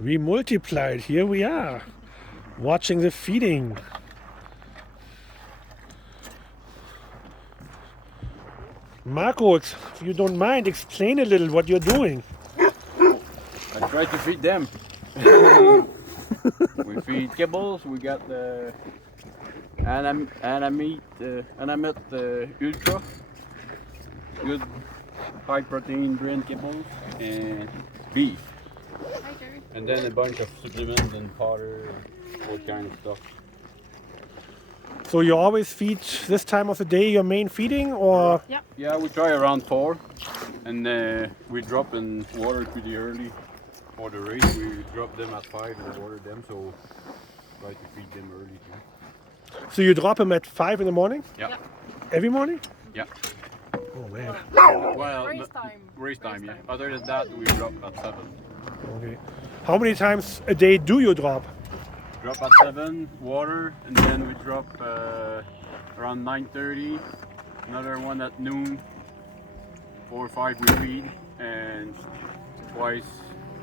We multiplied. Here we are, watching the feeding. Marco, if you don't mind, explain a little what you're doing. I try to feed them. We feed kibbles. We got the Animate Ultra, good high protein brand kibbles and beef. Hi, Jerry. And then a bunch of supplements and powder, all kind of stuff. So you always feed this time of the day your main feeding, or? Yeah, we try around 4, and we drop in water pretty early for the race. We drop them at 5 and water them, so try to feed them early too. So you drop them at 5 in the morning? Yeah. Every morning? Yeah. Oh man. Well, Race time. Race time, yeah. Other than that, we drop at 7. Okay. How many times a day do you drop? Drop at 7, water, and then we drop around 9:30. Another one at noon. 4 or 5 we feed, and twice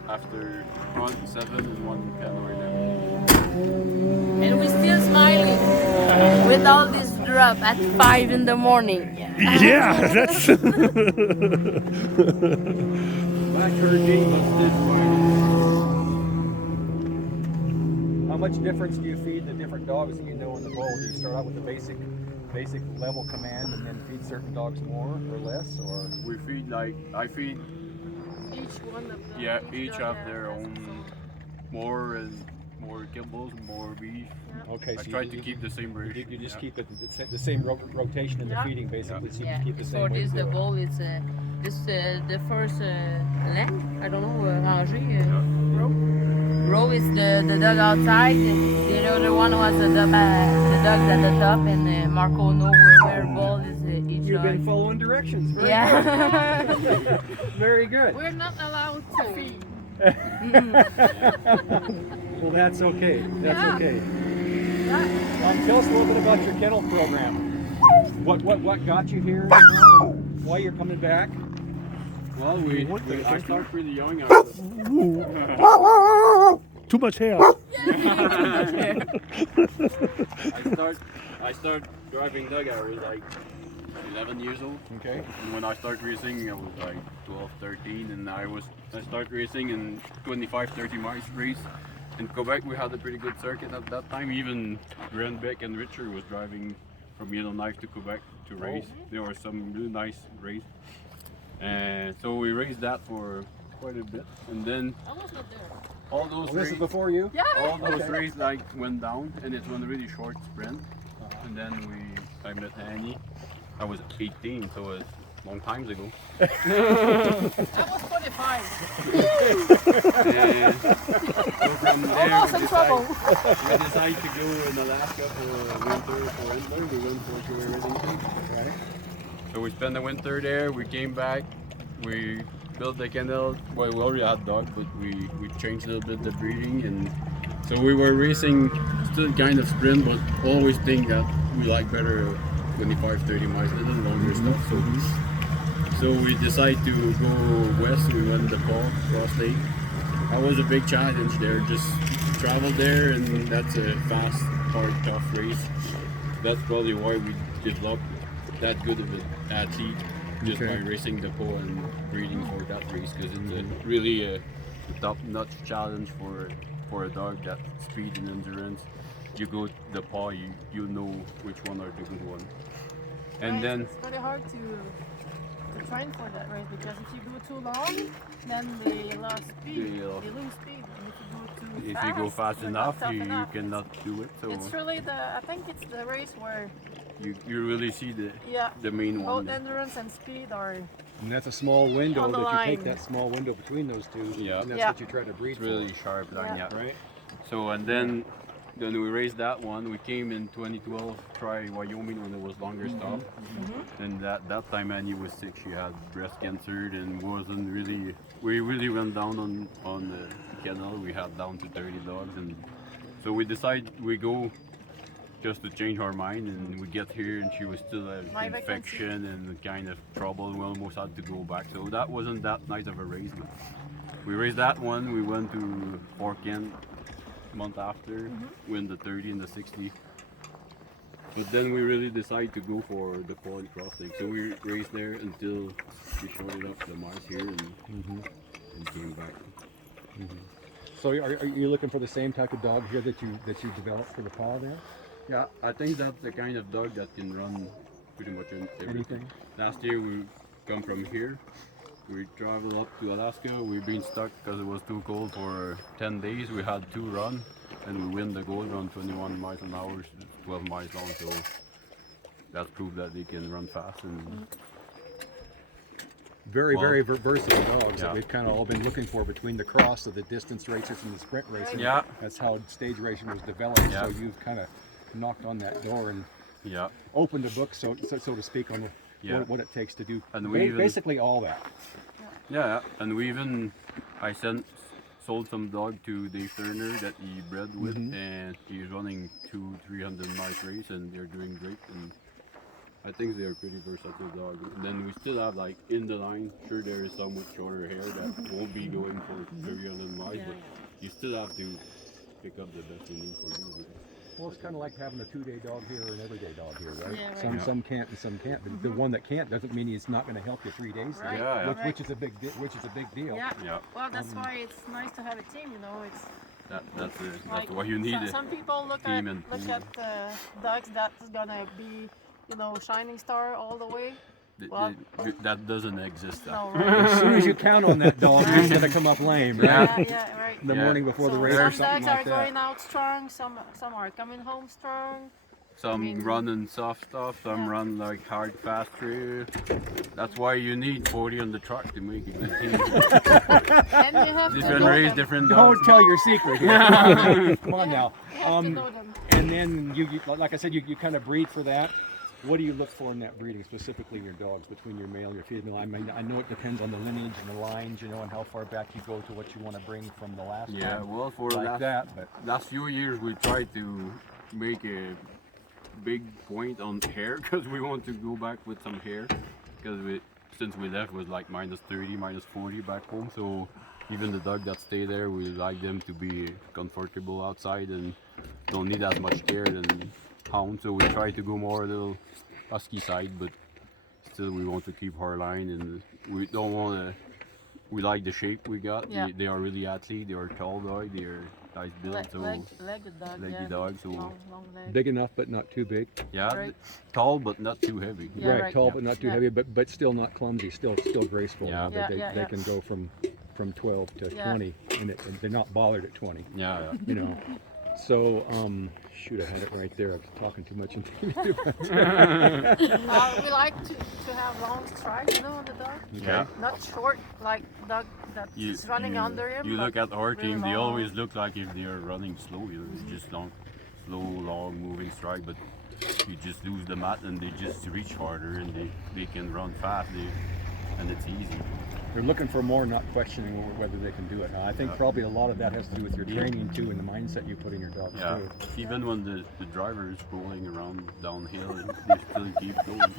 after 7 and 1 10 or 11. And we're still smiling with all this drop at 5 in the morning. Yeah, that's. Back hurting, but still fine. How much difference do you feed the different dogs that you know in the bowl? Do you start out with the basic level command and then feed certain dogs more or less, or? We feed I feed Each one of them. each have their own more kibbles, more beef. Okay, I so try to keep the same ratio. you just keep it the same rotation in the feeding basically. So Yeah, you keep the same for way this to the do it. bowl is the first lamb. I don't know, rangé. Row is the dog outside. The other one was the dogs at the top, and Marco know where ball is each You've dog. been following directions. Very Yeah. good. Very good. We're not allowed to feed. Well, that's okay. That's Yeah. okay. Tell us a little bit about your kennel program. What got you here? Why you're coming back? Well, I start pretty young. Too much hair. I start driving dog. I was like 11 years old. Okay. And when I started racing, I was like 12, 13, and I started racing in 25, 30 miles race. In Quebec, we had a pretty good circuit at that time. Even Grandbeck and Richard was driving from Yellowknife to Quebec to race. There were some really nice races. And so we raced that for quite a bit. And then I was not there. all those This is races, before you? all those races went down, and it was a really short sprint. And then I met Anny. I was 18, so it was long times ago. I was 25. And so from there, Almost in trouble. we decided to go in Alaska for winter. We went for Rivest. Okay. So we spent the winter there. We came back. We built the kennel. Well, we already had dogs, but we changed a little bit the breeding, and so we were racing still kind of sprint, but always think that we like better 25, 30 miles, a little longer stuff. So we decided to go west. We went the Paul Cross Lake. That was a big challenge there. Just travel there, and that's a fast, hard, tough race. That's probably why we developed that good of an athlete, just by racing the pole and breeding for that race, because it's really a top-notch challenge for a dog, that speed and endurance. You go the paw, you know which one are the good one. And then It's very hard to train for that race, because if you go too long, then they lose speed. Yeah. They lose speed. And if you go fast they're enough, not tough you enough. cannot do it. So It's really I think it's the race where you really see the main one. both there. endurance and speed are. And that's a small window On the that you take line. that small window between those two. Yeah. And that's Yeah. what you try to breed It's really sharp line, Yeah. yeah. right? So and then we raced that one. We came in 2012, try Wyoming when it was longer stop. And that time Annie was sick. She had breast cancer and wasn't really. We really went down on the kennel. We had down to 30 dogs, and so we decided we go just to change our mind, and we get here and she was still an My vacancy. infection and kind of trouble. We almost had to go back, so that wasn't that nice of a race. But we raced that one. We went to Forkin month after, win the 30 and the 60. But then we really decided to go for the quality crossing. So we raced there until we showed up the miles here and came back. So are you looking for the same type of dog here that you developed for the paw then? Yeah, I think that's the kind of dog that can run pretty much in everything. Anything? Last year we come from here. We traveled up to Alaska. We've been stuck because it was too cold for 10 days. We had 2 runs and we win the gold run 21 miles an hour, 12 miles long. So that's proof that they can run fast. And Very, Well, very versatile dogs yeah. that we've kind of all been looking for between the cross of the distance racers and the sprint racing. Yeah. That's how stage racing was developed. Yeah. So you've kind of knocked on that door and yeah, opened the book, so to speak, on Yeah. what it takes to do And we even- basically all that. yeah. And we even, sold some dog to Dave Turner that he bred with, and he's running 200-300 miles race, and they're doing great. And I think they're pretty versatile dogs. And then we still have like in the line, sure there is some with shorter hair that won't be going for 300 miles, but you still have to pick up the best you need for you. Well, it's kind of like having a 2-day dog here or an everyday dog here, right? Yeah, right. Some can't and some can't. But the one that can't doesn't mean he's not going to help you 3 days. Right. Yeah, Which, Right. which is a big deal. Yeah. Yeah. Well, that's why it's nice to have a team. You know, it's That's like what you need. Some people look team at and pool. dogs that's gonna be, shining star all the way. Well, That doesn't exist. No, As right? soon as you count on that dog, he's going to come up lame, right? yeah, right. The Yeah. morning before the So race or some something dogs like are that. going out strong. Some are coming home strong. Some I mean- running soft stuff, some Yeah. run like hard fast trail. That's why you need 40 on the truck to make a good team. And you have to Different know race, them. different Don't dogs. tell your secret here. Come on now. You have to know them. And then you like I said, you kind of breed for that. What do you look for in that breeding, specifically in your dogs, between your male and your female? I mean, I know it depends on the lineage and the lines, and how far back you go to what you want to bring from the last Yeah, time. well, for Like that, but last few years we tried to make a big point on hair because we want to go back with some hair because since we left was like -30, -40 back home. So even the dog that stay there, we like them to be comfortable outside and don't need as much care than hound. So we try to go more a little husky side, but still we want to keep our line and we don't want to. We like the shape we got. Yeah. They are really athlete. They are tall dog. They are nice build. So Legged dog. leggy yeah. dog, so- long leg. big enough but not too big. yeah, Right. tall but not too heavy. Yeah, right, right. tall Yeah. but not too Yeah. heavy, but still not clumsy, still graceful. Yeah. They, Yeah, they, yeah, they yeah. can go from 12 to Yeah. 20, and they're not bothered at 20. Yeah, So, shoot, I had it right there. I was talking too much. We like to have long stripes, on the dog. yeah. Not short, like dog that's running under him. You but look at our really team; they long. always look like if they are running slow. It's just slow, long moving strike. But you just lose the mat, and they just reach harder, and they can run fast. And it's easy. They're looking for more, not questioning whether they can do it. I think probably a lot of that has to do with your training too, and the mindset you put in your dogs Yeah, too. even when the driver is rolling around downhill, they still keep going.